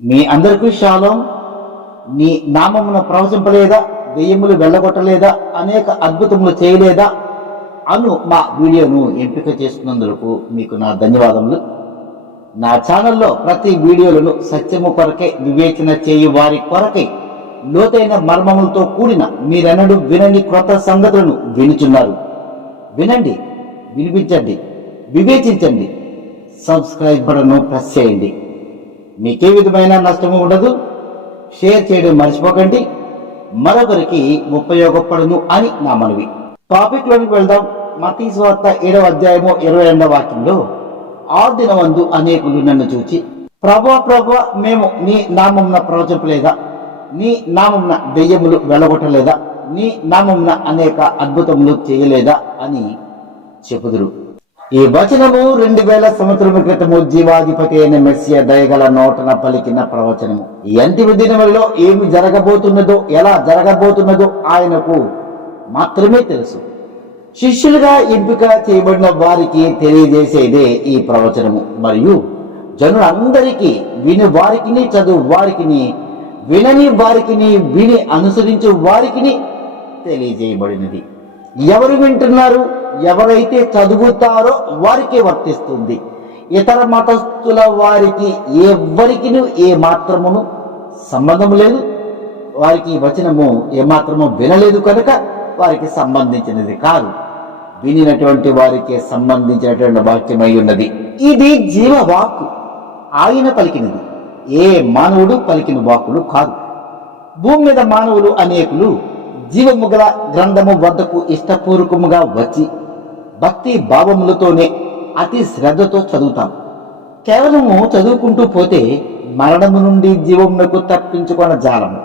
మీ అందరికీ శాలం. నీ నామమున ప్రవచింపలేదా? దెయ్యములు వెళ్ళగొట్టలేదా? అనేక అద్భుతములు చేయలేదా? అను మా వీడియోను ఎంపిక చేస్తున్నందుకు మీకు నా ధన్యవాదములు. నా ఛానల్లో ప్రతి వీడియోలను సత్యము కొరకే వివేచన చేయు వారి కొరకై లోతైన మర్మములతో కూడిన మీరెన్నడూ వినని క్రొత్త సంగతులను వినుచున్నారు. వినండి వినిపించండి వివేచించండి. సబ్స్క్రైబ్ బటన్ను ప్రెస్ చేయండి. మీకే విధమైన నష్టము ఉండదు. షేర్ చేయడం మర్చిపోకండి. మరొకరికి ఉపయోగపడును అని నా మనవి. టాపిక్ లోనికి వెళ్దాం. మతీ స్వార్త ఏడవ అధ్యాయము ఇరవై రెండవ వాక్యంలో ఆ దినవందు అనేకులు నన్ను చూచి ప్రభా ప్రభా మేము నీ నామంన ప్రవచింపలేదా? నీ నామంన దెయ్యములు వెళ్ళగొట్టలేదా నీ నామంన అనేక అద్భుతములు చేయలేదా? అని చెబుదురు. ఈ వచనము రెండు వేల సంవత్సరముల క్రితము జీవాధిపతి అయిన మెస్సియ దయగల నోటన పలికిన ప్రవచనము. ఈ అంతిమ దినములలో ఏమి జరగబోతున్నదో ఎలా జరగబోతున్నదో ఆయనకు మాత్రమే తెలుసు. శిష్యులుగా ఎంపిక చేయబడిన వారికి తెలియజేసేదే ఈ ప్రవచనము. మరియు జనులందరికీ విని వారికిని చదువు వారికిని వినని వారికిని విని అనుసరించు వారికిని తెలియజేయబడినది. ఎవరు వింటున్నారు? ఎవరైతే చదువుతారో వారికే వర్తిస్తుంది. ఇతర మతస్థుల వారికి ఎవ్వరికి ఏ మాత్రమును సంబంధం లేదు. వారికి వచనము ఏమాత్రము వినలేదు కనుక వారికి సంబంధించినది కాదు. వినినటువంటి వారికి సంబంధించినటువంటి వాక్యమై ఉన్నది. ఇది జీవవాక్కు. ఆయన పలికినది. ఏ మానవుడు పలికిన వాక్కులు కాదు. భూమి మీద మానవులు అనేకులు జీవముగల గ్రంథము వద్దకు ఇష్టపూర్వకముగా వచ్చి భక్తి భావములతోనే అతి శ్రద్ధతో చదువుతాం. కేవలము చదువుకుంటూ పోతే మరణము నుండి జీవమునకు తప్పించుకున్న జాలము.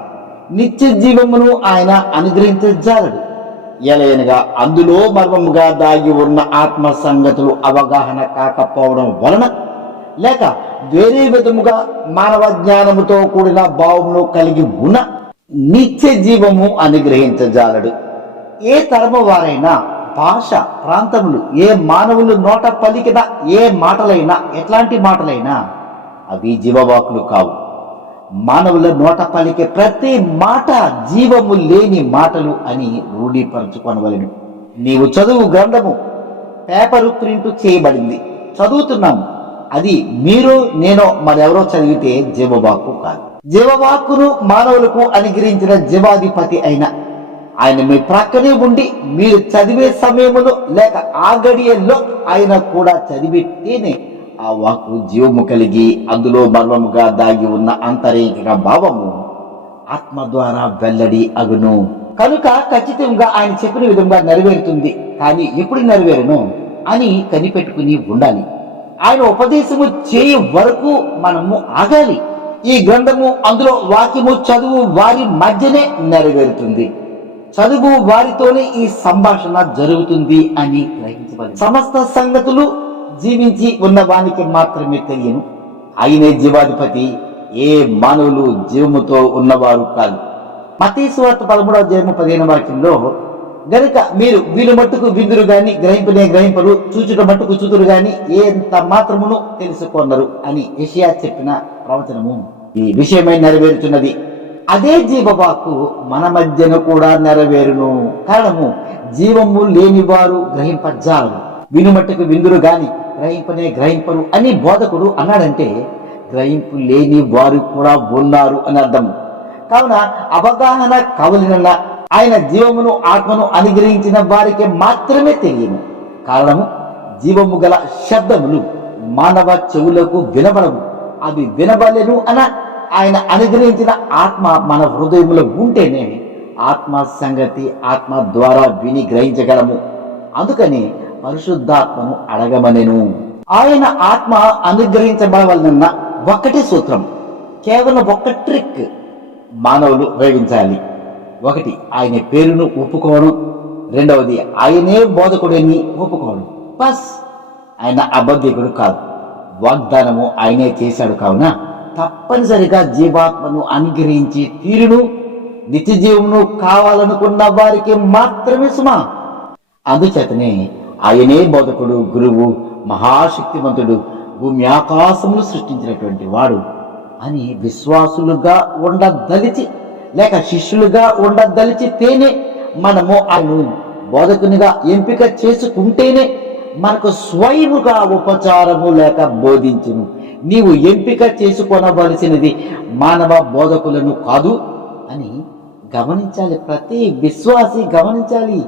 నిత్య జీవమును ఆయన అనుగ్రహించే జాలడు. ఎలయనగా అందులో మర్మముగా దాగి ఉన్న ఆత్మ సంగతులు అవగాహన కాకపోవడం వలన లేక వేరే విధముగా మానవ జ్ఞానముతో కూడిన భావమును కలిగి ఉన్న నిత్య జీవము అనుగ్రహించజాలడు ఏ తరము వారైనా భాష ప్రాంతములు ఏ మానవులు నోట పలికిన ఏ మాటలైనా ఎట్లాంటి మాటలైనా అవి జీవవాకులు కావు. మానవుల నోట పలికే ప్రతి మాట జీవము లేని మాటలు అని రూఢీపరచుకొనవలను నీవు చదువు గ్రంథము పేపరు ప్రింట్ చేయబడింది చదువుతున్నాము. అది మీరు నేను మరెవరో చదివితే జీవవాక్కు కాదు. జీవవాక్కును మానవులకు అనుగ్రహించిన జీవాధిపతి అయిన ఆయన మీ ప్రక్కనే ఉండి మీరు చదివే సమయంలో లేక ఆ గడియల్లో ఆయన కూడా చదివితేనే ఆ వాక్కు జీవము కలిగి అందులో మర్మముగా దాగి ఉన్న అంతరేక భావము ఆత్మ ద్వారా వెల్లడి అగును. కనుక ఖచ్చితంగా ఆయన చెప్పిన విధంగా నెరవేరుతుంది. కానీ ఎప్పుడు నెరవేరును? అని కనిపెట్టుకుని ఉండాలి. ఆయన ఉపదేశము చేయ వరకు మనము ఆగాలి. ఈ గ్రంథము అందులో వాక్యము చదువు వారి మధ్యనే నెరవేరుతుంది. చదువు వారితోనే ఈ సంభాషణ జరుగుతుంది అని గ్రహించబడి సమస్త సంగతులు జీవించి ఉన్న వానికి మాత్రమే తెలియను. ఆయనే జీవాధిపతి ఏ మానవులు జీవముతో ఉన్నవారు కాదు. మతీశ్వార్త పదమూడవ జయము పదిహేను వాక్యంలో గనుక మీరు వీరు మట్టుకు విందురు గాని గ్రహింపునే గ్రహింపరు చూచుట మట్టుకు చూతురు గాని ఎంత మాత్రమును తెలుసుకొన్నారు అని యెషయా చెప్పిన ప్రవచనము. ఈ విషయమై నెరవేరుచున్నది అదే జీవవాక్కు మన మధ్యన కూడా నెరవేరును. కారణము జీవము లేని వారు గ్రహింపజాలరు. వినుమట్టుకు విందురు గాని గ్రహింపనే గ్రహింపరు అని బోధకుడు అన్నాడంటే గ్రహింపు లేని వారు కూడా ఉన్నారు అని అర్థం. కావున అవగాహన కవలిన ఆయన జీవమును ఆత్మను అనుగ్రహించిన వారికి మాత్రమే తెలియను కారణము జీవము గల శబ్దములు మానవ చెవులకు వినబడవు. అవి వినబడలేను అన ఆయన అనుగ్రహించిన ఆత్మ మన హృదయంలో ఉంటేనే ఆత్మ సంగతి ఆత్మ ద్వారా విని గ్రహించగలము. అందుకని పరిశుద్ధాత్మను అడగమనేను. ఆయన ఆత్మ అనుగ్రహించబడవలనన్న ఒక్కటే సూత్రం. కేవలం ఒక్క ట్రిక్ మానవులు ఉపయోగించాలి. ఒకటి ఆయన పేరును ఒప్పుకోవడం రెండవది ఆయనే బోధకుడని ఒప్పుకోవడం బస్ ఆయన అబద్ధికుడు కాదు. వాగ్దానము ఆయనే చేశాడు కావున తప్పనిసరిగా జీవాత్మను అనుగ్రహించి తీరును నిత్య జీవును కావాలనుకున్న వారికి మాత్రమే సుమా. అందుచేతనే ఆయనే బోధకుడు గురువు మహాశక్తివంతుడు భూమి ఆకాశములు సృష్టించినటువంటి వాడు అని విశ్వాసులుగా ఉండదలిచి లేక శిష్యులుగా ఉండదలిచితేనే మనము ఆయన బోధకునిగా ఎంపిక చేసుకుంటేనే మనకు స్వయముగా ఉపచారము లేక బోధించును. నీవు ఎంపిక చేసుకోనవలసినది మానవ బోధకులను కాదు అని గమనించాలి. ప్రతి విశ్వాసి గమనించాలి.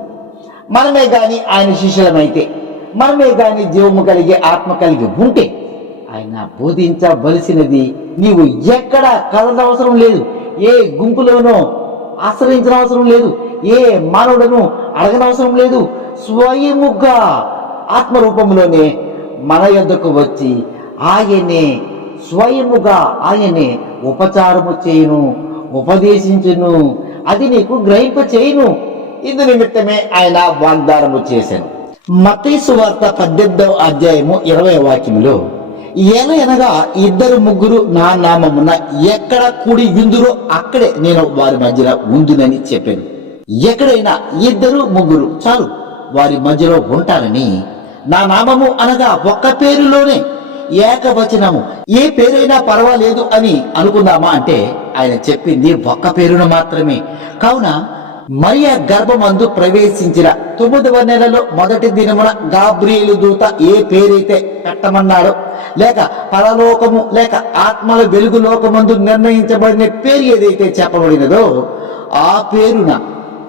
మనమే గాని ఆయన శిష్యులమైతే మనమే గాని జీవము కలిగి ఆత్మ కలిగి ఉంటే ఆయన బోధించవలసినది నీవు ఎక్కడ కలనవసరం లేదు. ఏ గుంపులోనో ఆశ్రయించిన అవసరం లేదు. ఏ మానవుడను అడగనవసరం లేదు. స్వయముగా ఆత్మరూపంలోనే మన యొద్దకు వచ్చి ఆయనే స్వయముగా ఆయనే ఉపచారము చేయును ఉపదేశించును అది నీకు గ్రహింప చేయును. ఇందు నిమిత్తమే ఆయన వాగ్దానము చేశాను. మతీసు వార్త పద్దెనిమిదవ అధ్యాయము ఇరవై వాక్యములో ఎనగా ఇద్దరు ముగ్గురు నా నామమున ఎక్కడ కూడి విందురో అక్కడే నేను వారి మధ్యలో ఉందునని చెప్పాను. ఎక్కడైనా ఇద్దరు ముగ్గురు చాలు వారి మధ్యలో ఉంటానని నా నామము అనగా ఒక్క పేరులోనే ఏకవచనము. ఏ పేరైనా పర్వాలేదు అని అనుకుందామా అంటే ఆయన చెప్పింది ఒక్క పేరును మాత్రమే. కావున మరియ గర్భమందు ప్రవేశించిన తొమ్మిదవ నెలలో మొదటి దినమున గాబ్రియలు దూత ఏ పేరైతే పెట్టమన్నారో లేక పరలోకము లేక ఆత్మల వెలుగు లోకమందు నిర్ణయించబడిన పేరు ఏదైతే చెప్పబడినదో ఆ పేరున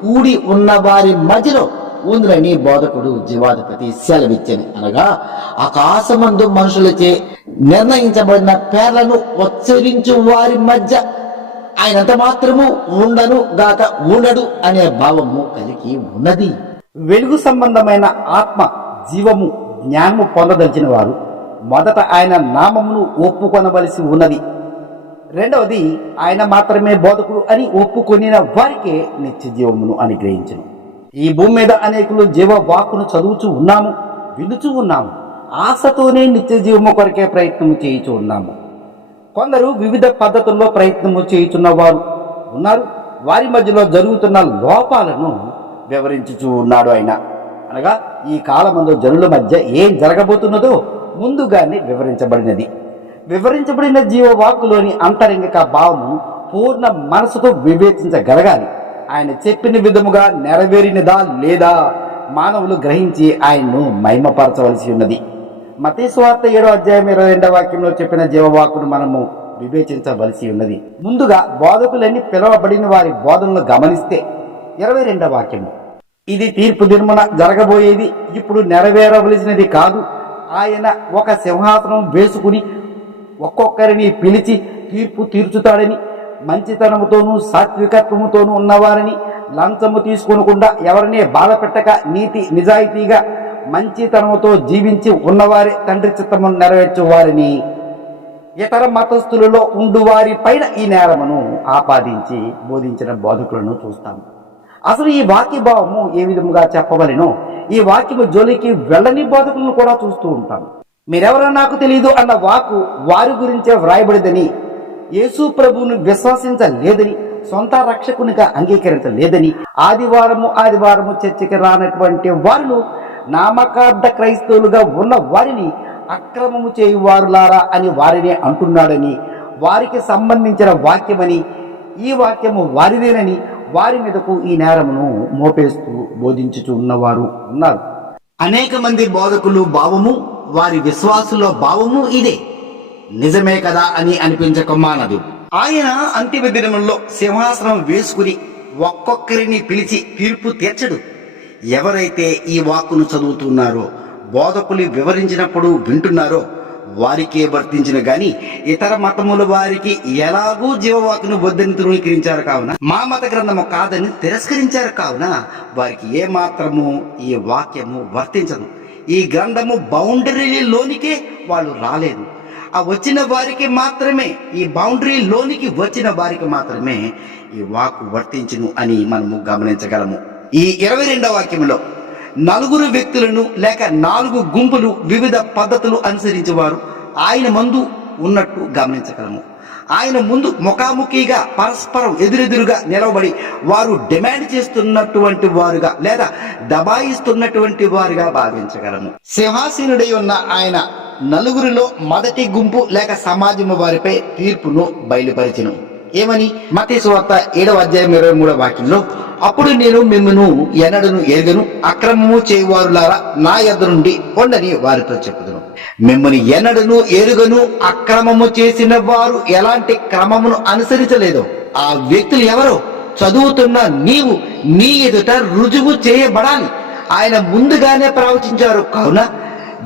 కూడి ఉన్న వారి మధ్యలో ఉందని బోధకుడు జీవాధిపతి సెలవిచ్చని. అనగా ఆకాశమందు మనుషులచే నిర్ణయించబడిన పేర్లను ఉచ్చరించు వారి మధ్య ఆయనంత మాత్రము ఉండను గాక ఉండడు అనే భావము కలిగి ఉన్నది. వెలుగు సంబంధమైన ఆత్మ జీవము జ్ఞానము పొందదలిచిన వారు మొదట ఆయన నామమును ఒప్పుకొనవలసి ఉన్నది. రెండవది ఆయన మాత్రమే బోధకుడు అని ఒప్పుకొనిన వారికే నిత్య జీవమును అనుగ్రహించను. ఈ భూమి మీద అనేకులు జీవ వాక్కును చదువుచూ ఉన్నాము వినుచూ ఉన్నాము. ఆశతోనే నిత్య జీవము కొరకే ప్రయత్నము చేయుచూ ఉన్నాము. కొందరు వివిధ పద్ధతుల్లో ప్రయత్నము చేయుచున్న వారు ఉన్నారు. వారి మధ్యలో జరుగుతున్న లోపాలను వివరించుచూ ఉన్నాడు ఆయన. అనగా ఈ కాలమందు జనుల మధ్య ఏం జరగబోతున్నదో ముందుగానే వివరించబడినది. వివరించబడిన జీవవాక్కులోని అంతరంగిక భావము పూర్ణ మనసుతో వివేచించగలగాలి. ఆయన చెప్పిన విధముగా నెరవేరినదా లేదా మానవులు గ్రహించి ఆయన్ను మహిమపరచవలసి ఉన్నది. మతేశ్వార్త ఏడో అధ్యాయం ఇరవై రెండవ వాక్యంలో చెప్పిన జీవవాకును మనము వివేచించవలసి ఉన్నది. ముందుగా బోధకులన్నీ పిలవబడిన వారి బోధనలు గమనిస్తే ఇరవై రెండవ వాక్యము. ఇది తీర్పు దినమున జరగబోయేది ఇప్పుడు నెరవేరవలసినది కాదు. ఆయన ఒక సింహాసనం వేసుకుని ఒక్కొక్కరిని పిలిచి తీర్పు తీర్చుతాడని మంచితనముతోనూ సాత్వికత్వముతోనూ ఉన్నవారిని లంచము తీసుకోనకుండా ఎవరిని బాధ పెట్టక నీతి నిజాయితీగా మంచితనముతో జీవించి ఉన్నవారి తండ్రి చిత్తమును నెరవేర్చు వారిని ఇతర మతస్థులలో ఉండు వారి పైన ఈ నేరమును ఆపాదించి బోధించిన బోధకులను చూస్తాము అసలు ఈ వాక్య భావము ఏ విధముగా చెప్పవలెనో ఈ వాక్యము జోలికి వెళ్ళని బోధకులను కూడా చూస్తూ ఉంటాను మీరెవరో నాకు తెలియదు అన్న వాకు వారి గురించే వ్రాయబడిదని యేసు ప్రభువును విశ్వసించలేదని సొంత రక్షకునిగా అంగీకరించలేదని ఆదివారము ఆదివారము చర్చకి రానటువంటి వారు నామకార్థ క్రైస్తవులుగా ఉన్న వారిని అక్రమము చేయువారులారా అని వారిని అంటున్నాడని వారికి సంబంధించిన వాక్యమని ఈ వాక్యము వారిదేనని వారి మీదకు ఈ నేరమును మోపేస్తూ బోధించుచున్నవారు ఉన్నారు. అనేక మంది బోధకులు భావము వారి విశ్వాసుల భావము ఇదే. నిజమే కదా అని అనిపించక మానదు ఆయన అంతిమ దినముల్లో సింహాసనం వేసుకుని ఒక్కొక్కరిని పిలిచి తీర్పు తీర్చడు. ఎవరైతే ఈ వాక్కును చదువుతున్నారో బోధకులు వివరించినప్పుడు వింటున్నారో వారికే వర్తించిన గాని ఇతర మతముల వారికి ఎలాగూ జీవవాకును వద్దని ధృవీకరించారు కావున మా మత గ్రంథము కాదని తిరస్కరించారు కావున వారికి ఏ మాత్రము ఈ వాక్యము వర్తించదు. ఈ గ్రంథము బౌండరీలోనికే వాళ్ళు రాలేదు. ఆ వచ్చిన వారికి మాత్రమే ఈ బౌండరీ లోనికి వచ్చిన వారికి మాత్రమే ఈ వాకు వర్తించును అని మనము గమనించగలము. ఈ ఇరవై రెండవ వాక్యంలో నలుగురు వ్యక్తులను లేక నాలుగు గుంపులు వివిధ పద్ధతులు అనుసరించేవారు ఆయన మందు ఉన్నట్టు గమనించగలము. ఆయన ముందు ముఖాముఖిగా పరస్పరం ఎదురెదురుగా నిలవబడి వారు డిమాండ్ చేస్తున్నటువంటి వారుగా లేదా దబాయిస్తున్నటువంటి వారుగా భావించగలము సింహాసీనుడై ఉన్న ఆయన నలుగురిలో మొదటి గుంపు లేక సమాజము వారిపై తీర్పును బయలుపరిచను. ఏమని? మతీ సువార్త ఏడవ అధ్యాయం ఇరవై మూడవ వాక్యంలో అప్పుడు నేను మిమ్మను ఎన్నడను ఎరగను అక్రమము చేయువారులారా నా ఎద్ద నుండి పొండని వారితో చెప్పుదును. మిమ్మల్ని ఎన్నడను ఎరుగను అక్రమము చేసిన వారు ఎలాంటి క్రమమును అనుసరించలేదు. ఆ వ్యక్తులు ఎవరో? చదువుతున్న నీవు నీ ఎదుట రుజువు చేయబడాలి. ఆయన ముందుగానే ప్రవచించారు. కావున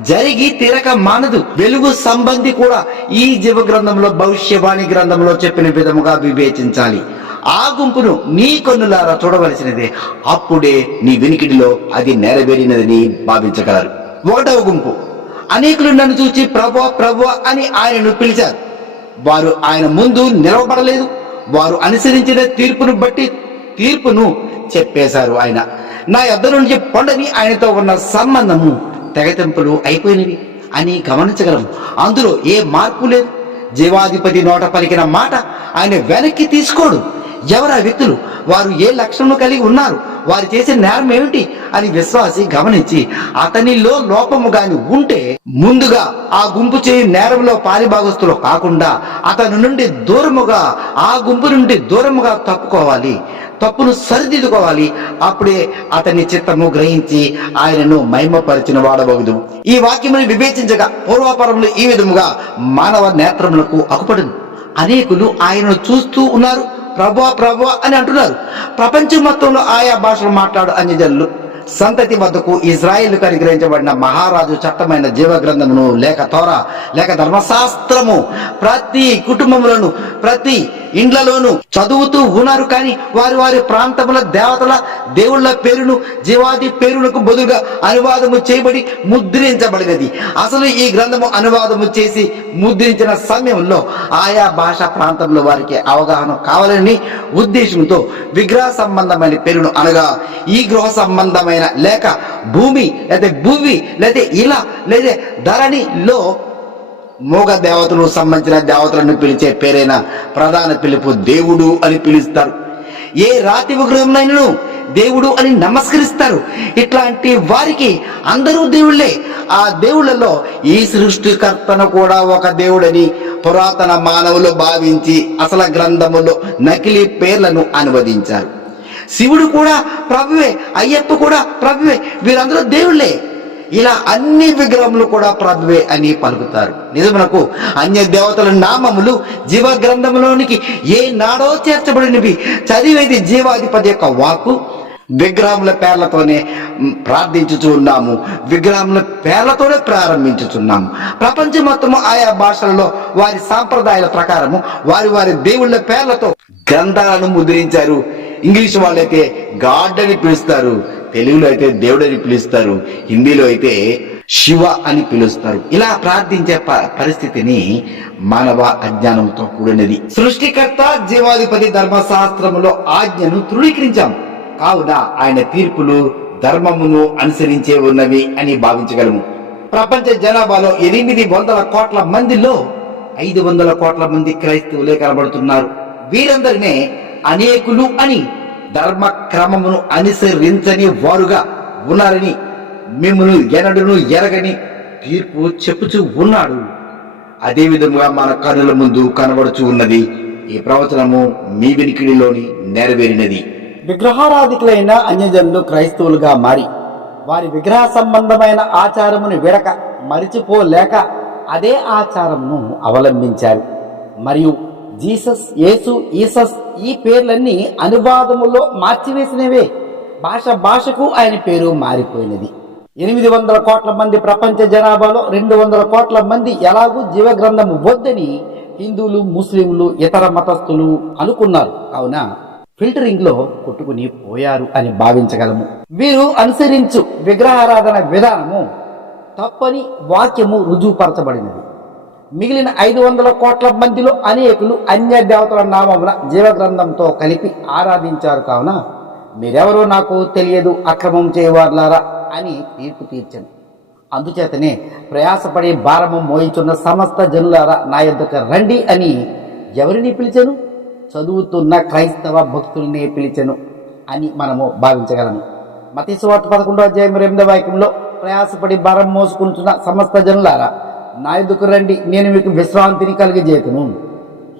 జరిగి తిరక మానదు. వెలుగు సంబంధి కూడా ఈ జీవ గ్రంథంలో భవిష్యవాణి గ్రంథంలో చెప్పిన విధముగా వివేచించాలి. ఆ గుంపును నీ కన్నులారా చూడవలసినదే. అప్పుడే నీ వినికిడిలో అది నెరవేరినదని భావించగలరు. ఒకటవ గుంపు. అనేకులు నన్ను చూచి ప్రభు ప్రభు అని ఆయనను పిలిచారు. వారు ఆయన ముందు నిలవబడలేదు. వారు అనుసరించిన తీర్పును బట్టి తీర్పును చెప్పేశారు ఆయన. నా యొద్ద నుంచి పొండని ఆయనతో ఉన్న సంబంధము తెగతింపులు అయిపోయినవి. అని గమనించగలము అందులో ఏ మార్పు లేదు. జీవాధిపతి నోట పలికిన మాట ఆయన వెనక్కి తీసుకోడు. ఎవరు ఆ వ్యక్తులు? వారు ఏ లక్షణము కలిగి ఉన్నారు? వారు చేసే నేరం ఏమిటి? అని విశ్వాసి గమనించి అతనిలో లోపము గాని ఉంటే ముందుగా ఆ గుంపు చేయి నేరంలో పాలిభాగస్తులు కాకుండా అతని నుండి దూరముగా ఆ గుంపు నుండి దూరముగా తప్పుకోవాలి. తప్పును సరిదిద్దుకోవాలి. అప్పుడే అతని చిత్తము గ్రహించి ఆయనను మహిమపరిచిన వాడబోదు ఈ వాక్యమును వివేచించగా పూర్వాపరములు ఈ విధముగా మానవ నేత్రములకు అకుపడును. అనేకులు ఆయనను చూస్తూ ఉన్నారు. ప్రభు ప్రభు అని అంటున్నారు. ప్రపంచం మొత్తంలో ఆయా భాషలు మాట్లాడు అన్యజనులు. సంతతి వద్దకు ఇజ్రాయిల్కు అనుగ్రహించబడిన మహారాజు చట్టమైన జీవ గ్రంథమును లేక తోర లేక ధర్మశాస్త్రము ప్రతి కుటుంబములను ప్రతి ఇండ్లలోను చదువుతూ ఉన్నారు కానీ వారి వారి ప్రాంతముల దేవతల దేవుళ్ళ పేరును జీవాది పేరులకు బదులుగా అనువాదము చేయబడి ముద్రించబడినది. అసలు ఈ గ్రంథము అనువాదము చేసి ముద్రించిన సమయంలో ఆయా భాష ప్రాంతంలో వారికి అవగాహన కావాలని ఉద్దేశంతో విగ్రహ సంబంధమైన పేరును అనగా ఈ గృహ సంబంధమైన లేక భూమి లేదా భూమి లేదా ఇలా లేదా ధరణిలో మూగ దేవతలు సంబంధించిన దేవతలను పిలిచే పేరైన ప్రధాన పిలుపు దేవుడు అని పిలుస్తారు. ఏ రాతి విగ్రహంనైనను దేవుడు అని నమస్కరిస్తారు. ఇట్లాంటి వారికి అందరూ దేవుళ్ళే. ఆ దేవుళ్ళలో ఈ సృష్టికర్తను కూడా ఒక దేవుడని పురాతన మానవులు భావించి అసలు గ్రంథములో నకిలీ పేర్లను అనువదించారు. శివుడు కూడా ప్రభువే అయ్యప్ప కూడా ప్రభువే వీరందరూ దేవుళ్ళే. ఇలా అన్ని విగ్రహములు కూడా ప్రభువే అని పలుకుతారు. నిజమునకు అన్య దేవతల నామములు జీవ గ్రంథములోనికి ఏ నాడో చేర్చబడినవి. చదివేది జీవాధిపతి యొక్క వాకు విగ్రహముల పేర్లతోనే ప్రార్థించుచు ఉన్నాము. విగ్రహముల పేర్లతోనే ప్రారంభించుచున్నాము. ప్రపంచం మొత్తము ఆయా భాషలలో వారి సాంప్రదాయాల ప్రకారము వారి వారి దేవుళ్ళ పేర్లతో గ్రంథాలను ముద్రించారు. ఇంగ్లీష్ వాళ్ళైతే గాడ్ అని పిలుస్తారు. తెలుగులో అయితే దేవుడని పిలుస్తారు హిందీలో అయితే శివ అని పిలుస్తారు. ఇలా ప్రార్థించే ప- పరిస్థితిని మానవ అజ్ఞానంతో కూడినది. సృష్టికర్త జీవాధిపతి ధర్మశాస్త్రములో ఆజ్ఞను తృణీకరించాం. కావున ఆయన తీర్పులు ధర్మమును అనుసరించే ఉన్నవి అని భావించగలము. ప్రపంచ జనాభాలో ఎనిమిది వందల కోట్ల మందిలో ఐదు వందల కోట్ల మంది క్రైస్తవులే కనబడుతున్నారు. వీరందరినే అనేకులు అని ధర్మ క్రమమును అనుసరించని వారుగా ఉన్నారని మిమ్మల్ని ఎనడును ఎరగని తీర్పు చెప్పుచూ ఉన్నాడు. అదే విధముగా మన కనుల ముందు కనబడుచు ఉన్నది. ఈ ప్రవచనము మీ వినికిడిలోని నెరవేరినది. విగ్రహారాధికులైన అన్యజనులు క్రైస్తవులుగా మారి వారి విగ్రహ సంబంధమైన ఆచారమును విడక మరిచిపోలేక అదే ఆచారమును అవలంబించారు. మరియు జీసస్ యేసు ఈసస్ ఈ పేర్లన్నీ అనువాదములో మార్చివేసినవే. భాష భాషకు ఆయన పేరు మారిపోయినది. ఎనిమిది వందల కోట్ల మంది ప్రపంచ జనాభాలో రెండు వందల కోట్ల మంది ఎలాగూ జీవగ్రంథము వద్దని హిందువులు ముస్లింలు ఇతర మతస్థులు అనుకున్నారు. కావున ఫిల్టరింగ్లో కొట్టుకుని పోయారు అని భావించగలము. వీరు అనుసరించు విగ్రహారాధన విధానము తప్పని వాక్యము రుజువుపరచబడినది. మిగిలిన ఐదు వందల కోట్ల మందిలో అనేకులు అన్య దేవతల నామమున జీవగ్రంథంతో కలిపి ఆరాధించారు కావున మీరెవరో నాకు తెలియదు అక్రమం చేయవారులారా అని తీర్పు తీర్చను అందుచేతనే ప్రయాసపడి భారము మోయించున్న సమస్త జనులారా నా యొద్దకు రండి అని ఎవరిని పిలిచెను? చదువుతున్న క్రైస్తవ భక్తుల్ని పిలిచెను అని మనము భావించగలము. మతీశ్వార్త పదకొండో అధ్యాయం ఎనిమిదో వాక్యంలో ప్రయాసపడి భారం మోసుకుంటున్న సమస్త జనులారా నా ఎందుకు రండి? నేను మీకు విశ్రాంతిని కలిగజేతును.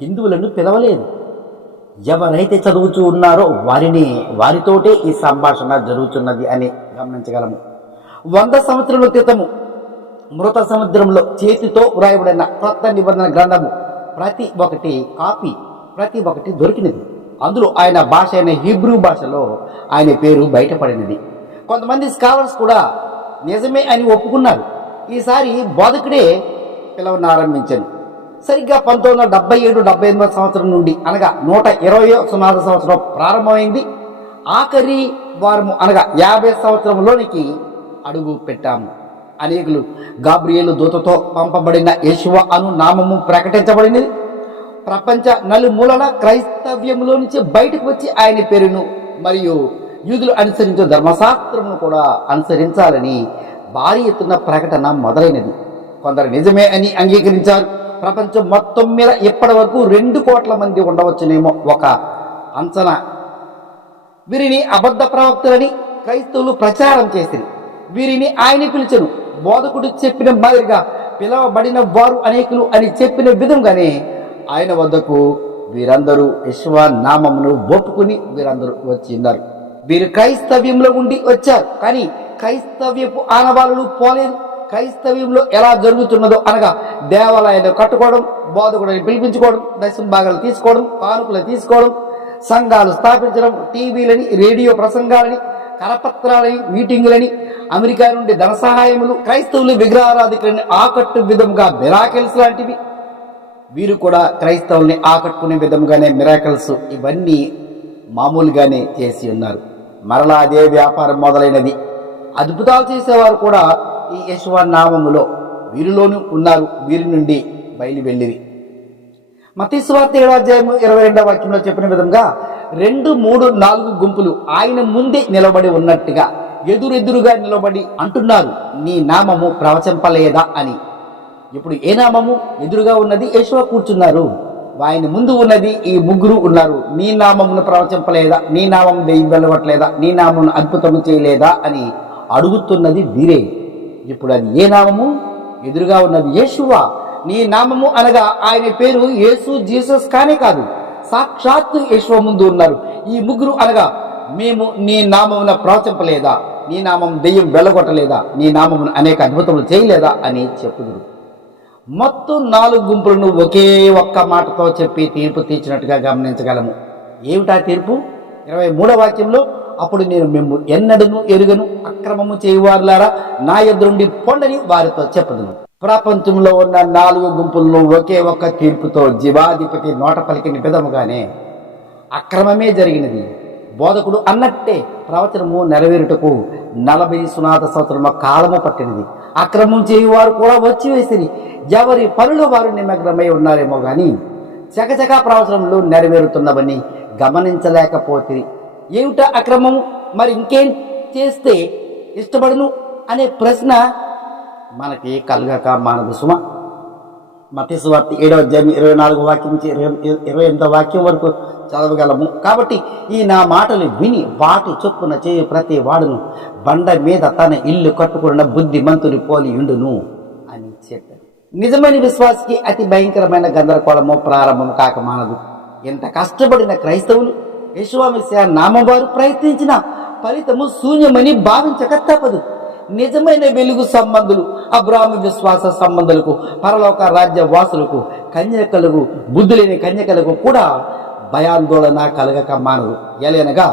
హిందువులను పిలవలేదు. ఎవరైతే చదువుతూ ఉన్నారో వారిని వారితోటే ఈ సంభాషణ జరుగుతున్నది అని గమనించగలము. వంద సంవత్సరాల క్రితము మృత సముద్రంలో చేతితో వ్రాయబడిన కొత్త నిబంధన గ్రంథము ప్రతి ఒక్కటి కాపీ ప్రతి ఒక్కటి దొరికినది. అందులో ఆయన భాష అయిన హీబ్రూ భాషలో ఆయన పేరు బయటపడినది. కొంతమంది స్కాలర్స్ కూడా నిజమే అని ఒప్పుకున్నారు. ఈసారి బోధకుడే పిలవని ఆరంభించాను సరిగ్గా పంతొమ్మిది వందల డెబ్బై ఏడు డెబ్బై ఎనిమిది సంవత్సరం నుండి అనగా నూట ఇరవై సుమారు సంవత్సరం ప్రారంభమైంది. ఆఖరి వారము అనగా యాభై సంవత్సరంలోనికి అడుగు పెట్టాము. అనేకులు గాబ్రియేలు దూతతో పంపబడిన యశువ అను నామము ప్రకటించబడినది. ప్రపంచ నలుమూలన క్రైస్తవ్యంలో నుంచి బయటకు వచ్చి ఆయన పేరును మరియు యూదులు అనుసరించే ధర్మశాస్త్రమును కూడా అనుసరించాలని భారీ ఎత్తున ప్రకటన మొదలైనది. కొందరు నిజమే అని అంగీకరించారు. ప్రపంచం మొత్తం మీద ఇప్పటి వరకు రెండు కోట్ల మంది ఉండవచ్చునేమో ఒక అంచనా. వీరిని అబద్ధ ప్రవక్తలని క్రైస్తవులు ప్రచారం చేసింది వీరిని ఆయన పిలిచను. బోధకుడు చెప్పిన మాదిరిగా పిలవబడిన వారు అనేకులు అని చెప్పిన విధంగానే ఆయన వద్దకు వీరందరూ విశ్వనామమును ఒప్పుకుని వీరందరూ వచ్చిన్నారు వీరు క్రైస్తవ్యంలో ఉండి వచ్చారు. కానీ క్రైస్తవ్యపు ఆనవాళ్ళు పోలేదు. క్రైస్తవ్యంలో ఎలా జరుగుతున్నదో అనగా దేవాలయాలు కట్టుకోవడం బోధకుడిని పిలిపించుకోవడం దశం భాగాలు తీసుకోవడం కానుకలు తీసుకోవడం సంఘాలు స్థాపించడం టీవీలని రేడియో ప్రసంగాలని కరపత్రాలని మీటింగులని అమెరికా నుండి ధన సహాయములు క్రైస్తవులు విగ్రహారాధికులని ఆకట్టు విధంగా మిరాకిల్స్ లాంటివి. వీరు కూడా క్రైస్తవుల్ని ఆకట్టుకునే విధంగానే మిరాకిల్స్ ఇవన్నీ మామూలుగానే చేసి ఉన్నారు. మరలా అదే వ్యాపారం మొదలైనది. అద్భుతాలు చేసేవారు కూడా ఈ యశ్వ నామములో వీరిలోనూ ఉన్నారు వీరి నుండి బయలు వెళ్ళిరి మతీశ్వార్త ఏడో ఇరవై రెండవ వాక్యంలో చెప్పిన విధంగా రెండు మూడు నాలుగు గుంపులు ఆయన ముందే నిలబడి ఉన్నట్టుగా ఎదురెదురుగా నిలబడి అంటున్నారు నీ నామము ప్రవచింపలేదా? అని. ఇప్పుడు ఏ నామము ఎదురుగా ఉన్నది? యశ్వ కూర్చున్నారు. ఆయన ముందు ఉన్నది ఈ ముగ్గురు ఉన్నారు. నీ నామమును ప్రవచింపలేదా? నీ నామం దెయ్యం నీ నామమును అద్భుతము చేయలేదా? అని అడుగుతున్నది వీరే. ఇప్పుడు అది ఏ నామము? ఎదురుగా ఉన్నది యేసువా. నీ నామము అనగా ఆయన పేరు యేసు జీసస్ కానే కాదు సాక్షాత్తు యేషువ ముందు ఉన్నారు. ఈ ముగ్గురు అనగా మేము నీ నామమున ప్రవచింపలేదా? నీ నామం దెయ్యం వెళ్ళగొట్టలేదా నీ నామమును అనేక అద్భుతములు చేయలేదా? అని చెప్పుదురు. మొత్తం నాలుగు గుంపులను ఒకే ఒక్క మాటతో చెప్పి తీర్పు తీర్చినట్టుగా గమనించగలము. ఏమిటా తీర్పు? ఇరవై మూడవ వాక్యంలో అప్పుడు నేను మేము ఎన్నడను ఎరుగను అక్రమము చేయువారులారా నా ఎదురుండి పొండని వారితో చెప్పదును. ప్రపంచంలో ఉన్న నాలుగు గుంపులను ఒకే ఒక్క తీర్పుతో జీవాధిపతి నోట పలికిన విధముగానే అక్రమమే జరిగినది. బోధకుడు అన్నట్టే ప్రవచనము నెరవేరుటకు నలభై సునాద సంవత్సరము కాలము పట్టినది. అక్రమం చేయువారు కూడా వచ్చి వేసిరి. ఎవరి పనులు వారు నిమగ్నమై ఉన్నారేమో కానీ చకచక ప్రవచనములు నెరవేరుతున్నవని గమనించలేకపోతే ఏమిట అక్రమం? మరి ఇంకేం చేస్తే ఇష్టపడను? అనే ప్రశ్న మనకి కలగక మానదు సుమ. మతేశ్వార్త ఏడవ అధ్యాయం ఇరవై నాలుగు వాక్యం నుంచి ఇరవై ఇరవై ఎనిమిదో వాక్యం వరకు చదవగలము. కాబట్టి ఈ నా మాటలు విని వాటి చొప్పున చేయు ప్రతి వాడును. బండ మీద తన ఇల్లు కట్టుకున్న బుద్ధిమంతుని పోలి ఉండును అని చెప్పారు నిజమైన విశ్వాసకి అతి భయంకరమైన గందరగోళము ప్రారంభం కాక మానదు. ఎంత కష్టపడిన క్రైస్తవులు యశ్వామిశ నామవారు ప్రయత్నించిన ఫలితము శూన్యమని భావించక తప్పదు. నిజమైన వెలుగు సంబంధులు అబ్రాహ్మ విశ్వాస సంబంధులకు పరలోక రాజ్య వాసులకు కన్యకలకు బుద్ధి లేని కన్యకలకు కూడా భయాందోళన కలగక మానదు ఎలనగా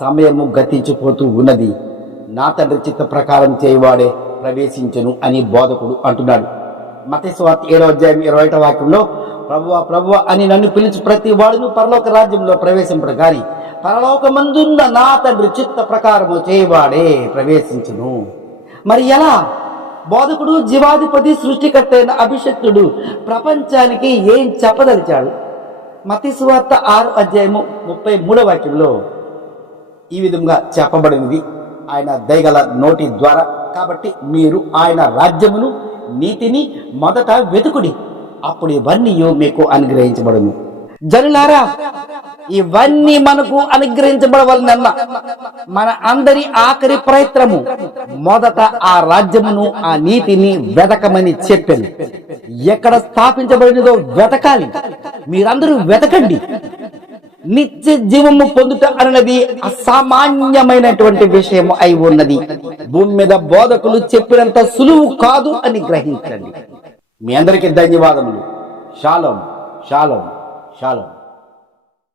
సమయము గతించిపోతూ ఉన్నది. నా తండ్రి చిత్త ప్రకారం చేయవాడే ప్రవేశించను అని బోధకుడు అంటున్నాడు. మతేశ్వార్త ఏడో అధ్యాయం ఇరవై ఒకటో వాక్యంలో ప్రభువ ప్రభువ అని నన్ను పిలిచి ప్రతి వాడును పరలోక రాజ్యంలో ప్రవేశింపడు కానీ పరలోకమందున్న నా తండ్రి చిత్త ప్రకారము చేయవాడే ప్రవేశించును. మరి ఎలా? బోధకుడు జీవాధిపతి సృష్టికర్త అయిన అభిషక్తుడు ప్రపంచానికి ఏం చెప్పదలిచాడు? మతిస్వార్త ఆరు అధ్యాయము ముప్పై మూడవ వాక్యంలో ఈ విధంగా చెప్పబడినది. ఆయన దయగల నోటి ద్వారా కాబట్టి మీరు ఆయన రాజ్యమును నీతిని మొదట వెతుకుడి. అప్పుడు ఇవన్నీ మీకు అనుగ్రహించబడును. జనులారా ఇవన్నీ మనకు అనుగ్రహించబడవలనన్న మన అందరి ఆఖరి ప్రయత్నము మొదట ఆ రాజ్యమును ఆ నీతిని వెతకమని చెప్పాను. ఎక్కడ స్థాపించబడినదో వెతకాలి. మీరందరూ వెతకండి. నిత్య జీవము పొందుట అన్నది అసామాన్యమైనటువంటి విషయం అయి ఉన్నది. భూమి మీద బోధకులు చెప్పినంత సులువు కాదు అని గ్రహించండి. మీ అందరికీ ధన్యవాదములు. షాలం షాలం. షాలం